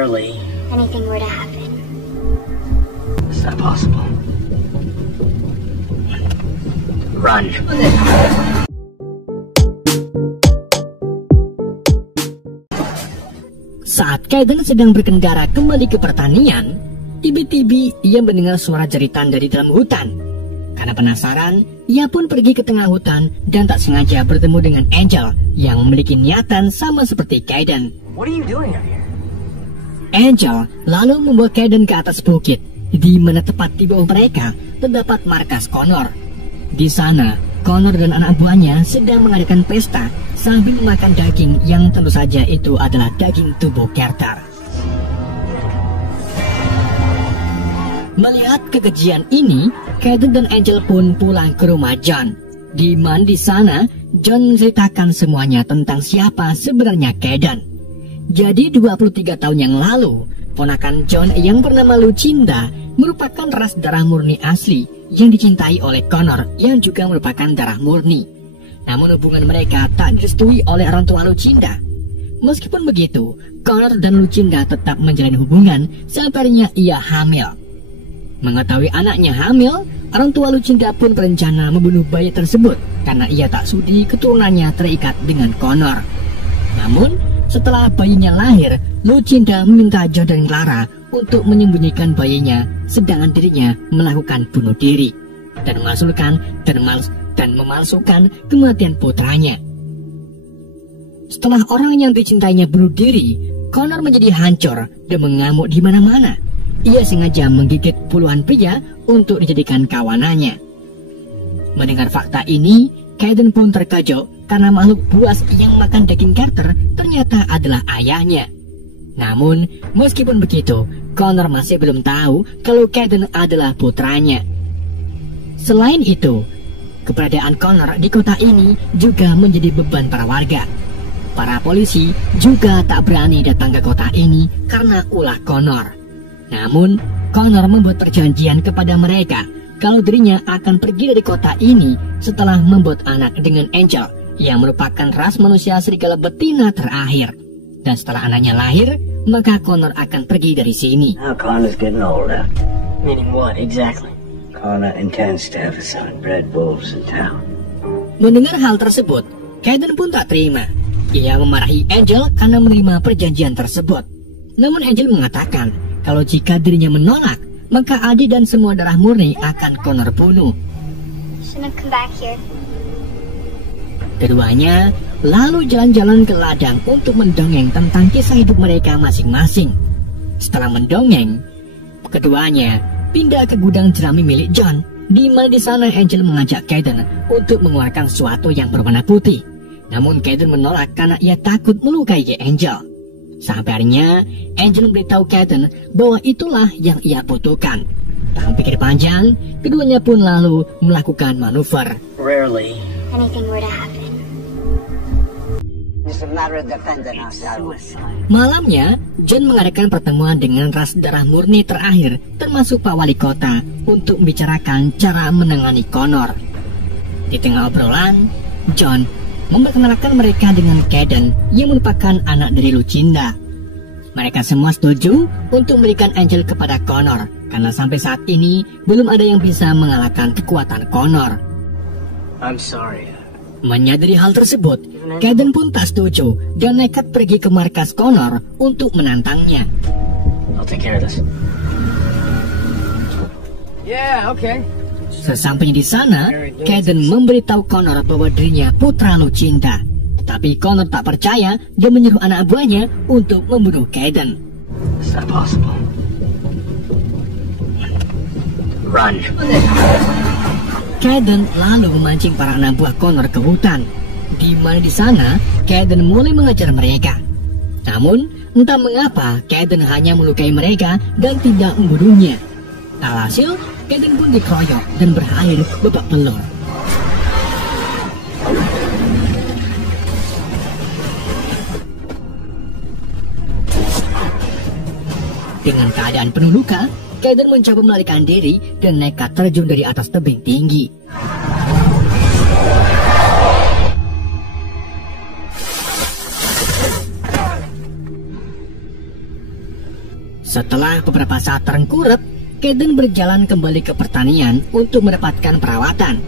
rarely anything were to happen. It's not possible. Run. Saat Kayden sedang berkendara kembali ke pertanian, tiba-tiba ia mendengar suara jeritan dari dalam hutan. Karena penasaran, ia pun pergi ke tengah hutan dan tak sengaja bertemu dengan Angel yang memiliki niatan sama seperti Kayden. What are you doing out here? Angel lalu membawa Kayden ke atas bukit, di mana tepat di bawah mereka terdapat markas Connor. Di sana, Connor dan anak buahnya sedang mengadakan pesta sambil makan daging yang tentu saja itu adalah daging tubuh Carter. Melihat kekejian ini, Kayden dan Angel pun pulang ke rumah John. Di mana di sana, John menceritakan semuanya tentang siapa sebenarnya Kayden. Jadi 23 tahun yang lalu, ponakan John yang bernama Lucinda merupakan ras darah murni asli yang dicintai oleh Connor yang juga merupakan darah murni. Namun hubungan mereka tak direstui oleh orang tua Lucinda. Meskipun begitu, Connor dan Lucinda tetap menjalin hubungan sampainya ia hamil. Mengetahui anaknya hamil, orang tua Lucinda pun berencana membunuh bayi tersebut karena ia tak sudi keturunannya terikat dengan Connor. Namun, setelah bayinya lahir, Lucinda meminta John dan Clara untuk menyembunyikan bayinya, sedangkan dirinya melakukan bunuh diri dan memalsukan kematian putranya. Setelah orang yang dicintainya bunuh diri, Connor menjadi hancur dan mengamuk di mana-mana. Ia sengaja menggigit puluhan pria untuk dijadikan kawanannya. Mendengar fakta ini, Kayden pun terkejut karena makhluk buas yang makan daging Carter ternyata adalah ayahnya. Namun, meskipun begitu, Connor masih belum tahu kalau Kayden adalah putranya. Selain itu, keberadaan Connor di kota ini juga menjadi beban para warga. Para polisi juga tak berani datang ke kota ini karena ulah Connor. Namun, Connor membuat perjanjian kepada mereka kalau dirinya akan pergi dari kota ini setelah membuat anak dengan Angel yang merupakan ras manusia serigala betina terakhir. Dan setelah anaknya lahir, maka Connor akan pergi dari sini. Now Connor's getting older. Meaning what exactly? Connor intends to have a son, bred wolves in town. Mendengar hal tersebut, Kayden pun tak terima. Ia memarahi Angel karena menerima perjanjian tersebut. Namun Angel mengatakan kalau jika dirinya menolak, maka Adi dan semua darah murni akan Connor bunuh. Keduanya lalu jalan-jalan ke ladang untuk mendongeng tentang kisah hidup mereka masing-masing. Setelah mendongeng, keduanya pindah ke gudang jerami milik John, di mana di sana Angel mengajak Kayden untuk mengeluarkan sesuatu yang berwarna putih. Namun Kayden menolak karena ia takut melukai Angel. Sampai akhirnya Angel memberitahu Kayden bahwa itulah yang ia butuhkan. Tak pikir panjang, keduanya pun lalu melakukan manuver. Rarely anything were to happen. Malamnya, John mengadakan pertemuan dengan ras darah murni terakhir, termasuk Pak Wali Kota, untuk membicarakan cara menangani Connor. Di tengah obrolan, John memperkenalkan mereka dengan Kayden yang merupakan anak dari Lucinda. Mereka semua setuju untuk memberikan Angel kepada Connor karena sampai saat ini belum ada yang bisa mengalahkan kekuatan Connor. I'm sorry. Menyadari hal tersebut, Kayden pun tak setuju dan nekat pergi ke markas Connor untuk menantangnya. I'll take care of this. Yeah, okay. Sesampainya di sana, Kayden memberitahu Connor bahwa dirinya putra Lucinda. Tapi Connor tak percaya dan menyuruh anak buahnya untuk membunuh Kayden. It's not possible. Run. Kayden lalu memancing para anak buah Connor ke hutan, di mana di sana Kayden mulai mengejar mereka. Namun, entah mengapa Kayden hanya melukai mereka dan tidak membunuhnya. Alhasil, Kayden pun dikeroyok dan berakhir babak belur. Dengan keadaan penuh luka, Kayden mencoba melarikan diri dan nekat terjun dari atas tebing tinggi. Setelah beberapa saat terengkurep, Kayden berjalan kembali ke pertanian untuk mendapatkan perawatan.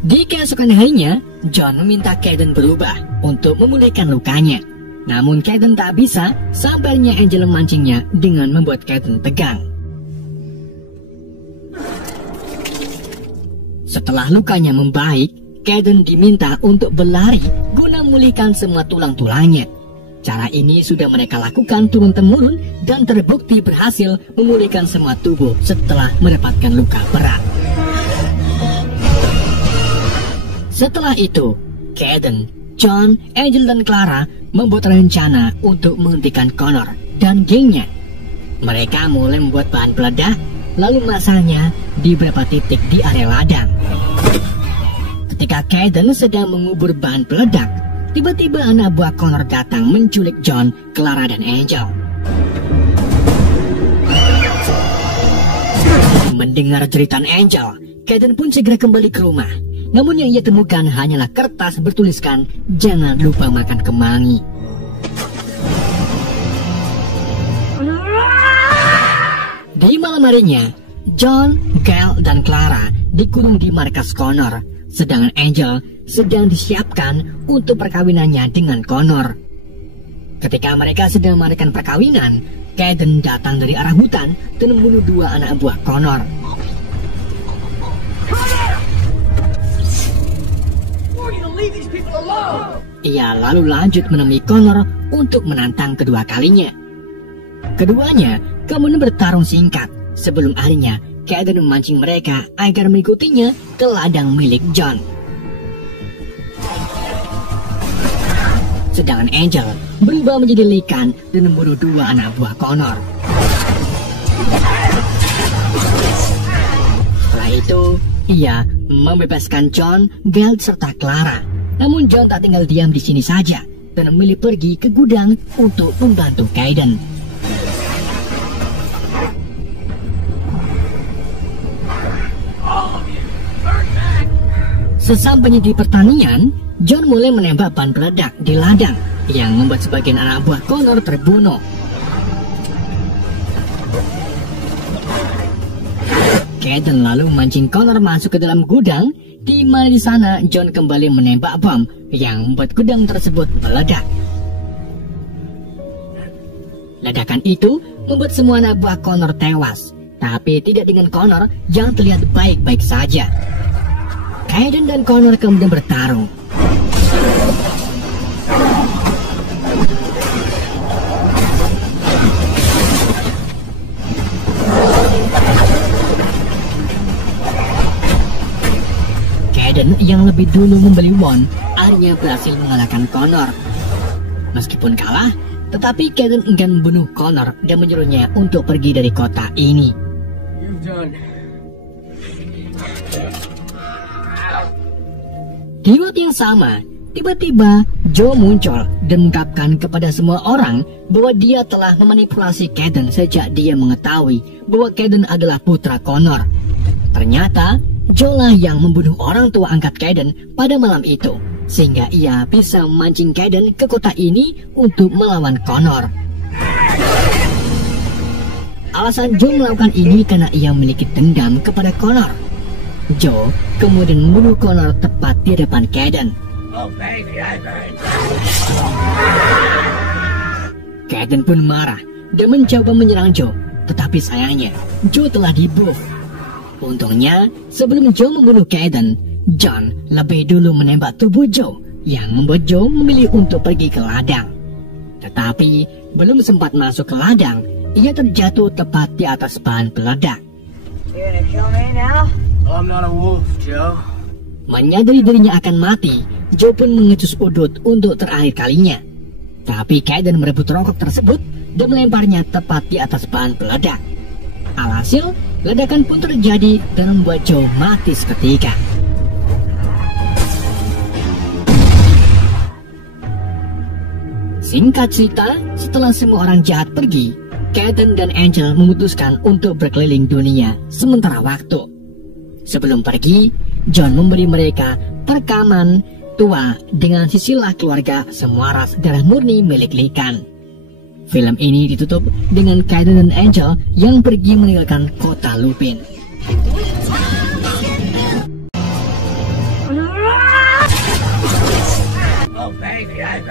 Di keesokan harinya, John meminta Kayden berubah untuk memulihkan lukanya. Namun Kayden tak bisa, sampainya Angel memancingnya dengan membuat Kayden tegang. Setelah lukanya membaik, Kayden diminta untuk berlari guna memulihkan semua tulang-tulangnya. Cara ini sudah mereka lakukan turun-temurun dan terbukti berhasil memulihkan semua tubuh setelah mendapatkan luka berat. Setelah itu, Kayden, John, Angel, dan Clara membuat rencana untuk menghentikan Connor dan gengnya. Mereka mulai membuat bahan peledak, lalu memasangnya di beberapa titik di area ladang. Ketika Kayden sedang mengubur bahan peledak, tiba-tiba anak buah Connor datang menculik John, Clara, dan Angel. Mendengar jeritan Angel, Kayden pun segera kembali ke rumah. Namun yang ia temukan hanyalah kertas bertuliskan, "Jangan lupa makan kemangi." Di malam harinya, John, Gail, dan Clara dikurung di markas Connor, sedangkan Angel sedang disiapkan untuk perkawinannya dengan Connor. Ketika mereka sedang mengadakan perkawinan, Kayden datang dari arah hutan dan membunuh dua anak buah Connor. Ia lalu lanjut menemui Connor untuk menantang kedua kalinya. Keduanya kemudian bertarung singkat sebelum akhirnya Kayden memancing mereka agar mengikutinya ke ladang milik John. Sedangkan Angel berubah menjadi Lycan dan membunuh dua anak buah Connor. Setelah itu, ia membebaskan John, Gail, serta Clara. Namun John tak tinggal diam di sini saja dan memilih pergi ke gudang untuk membantu Kayden. Sesampainya di pertanian, John mulai menembak bahan peledak di ladang yang membuat sebagian anak buah Connor terbunuh. Kayden lalu memancing Connor masuk ke dalam gudang, di mana di sana John kembali menembak bom yang membuat gudang tersebut meledak. Ledakan itu membuat semua anak buah Connor tewas, tapi tidak dengan Connor yang terlihat baik-baik saja. Kayden dan Connor kemudian bertarung. Kayden yang lebih dulu membeli won akhirnya berhasil mengalahkan Connor. Meskipun kalah, tetapi Kayden enggan membunuh Connor dan menyuruhnya untuk pergi dari kota ini. Di waktu yang sama, tiba-tiba Joe muncul dan mengungkapkan kepada semua orang bahwa dia telah memanipulasi Kayden sejak dia mengetahui bahwa Kayden adalah putra Connor. Ternyata, Joe lah yang membunuh orang tua angkat Kayden pada malam itu, sehingga ia bisa memancing Kayden ke kota ini untuk melawan Connor. Alasan Joe melakukan ini karena ia memiliki dendam kepada Connor. Joe kemudian membunuh Connor tepat di depan Kayden. Kayden pun marah dan mencoba menyerang Joe, tetapi sayangnya Joe telah dibunuh. Untungnya, sebelum Joe membunuh Kayden, John lebih dulu menembak tubuh Joe, yang membuat Joe memilih untuk pergi ke ladang. Tetapi belum sempat masuk ke ladang, ia terjatuh tepat di atas bahan peledak. Menyadari dirinya akan mati, Joe pun mengecus udut untuk terakhir kalinya. Tapi Kayden merebut rokok tersebut dan melemparnya tepat di atas bahan peledak. Alhasil, ledakan pun terjadi dan membuat Joe mati seketika. Singkat cerita, setelah semua orang jahat pergi, Kayden dan Angel memutuskan untuk berkeliling dunia sementara waktu. Sebelum pergi, John memberi mereka perekaman tua dengan silsilah keluarga semua ras darah murni milik Lycan. Film ini ditutup dengan Kaiden dan Angel yang pergi meninggalkan kota Lupin. Oh, baby, I